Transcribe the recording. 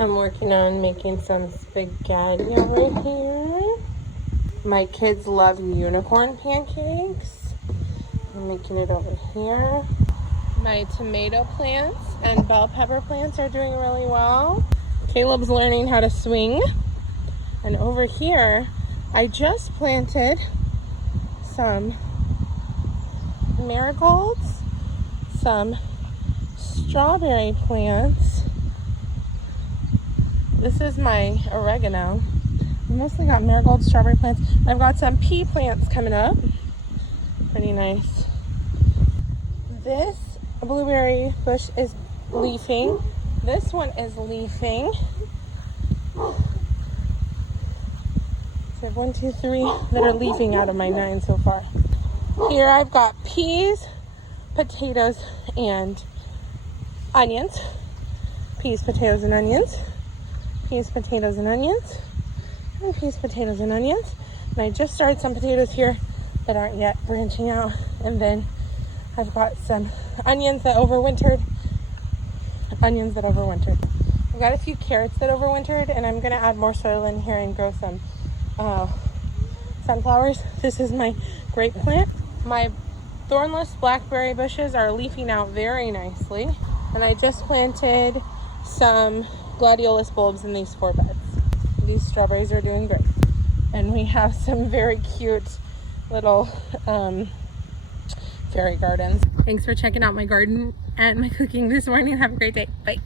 I'm working on making some spaghetti over here. My kids love unicorn pancakes. I'm making it over here. My tomato plants and bell pepper plants are doing really well. Caleb's learning how to swing. And over here, I just planted some marigolds, some strawberry plants. This is my oregano. I mostly got marigold, strawberry plants. I've got some pea plants coming up. Pretty nice. This blueberry bush is leafing. This one is leafing. So I have 1, 2, 3 that are leafing out of my 9 so far. Here I've got peas, potatoes, and onions. Peas, potatoes, and onions. Peas, potatoes, and onions. And peas, potatoes, and onions. And I just started some potatoes here that aren't yet branching out. And then I've got some onions that overwintered. I've got a few carrots that overwintered, and I'm going to add more soil in here and grow some sunflowers. This is my grape plant. My thornless blackberry bushes are leafing out very nicely. And I just planted some gladiolus bulbs in these 4 beds. These strawberries are doing great. And we have some very cute little fairy gardens. Thanks for checking out my garden and my cooking this morning. Have a great day. Bye.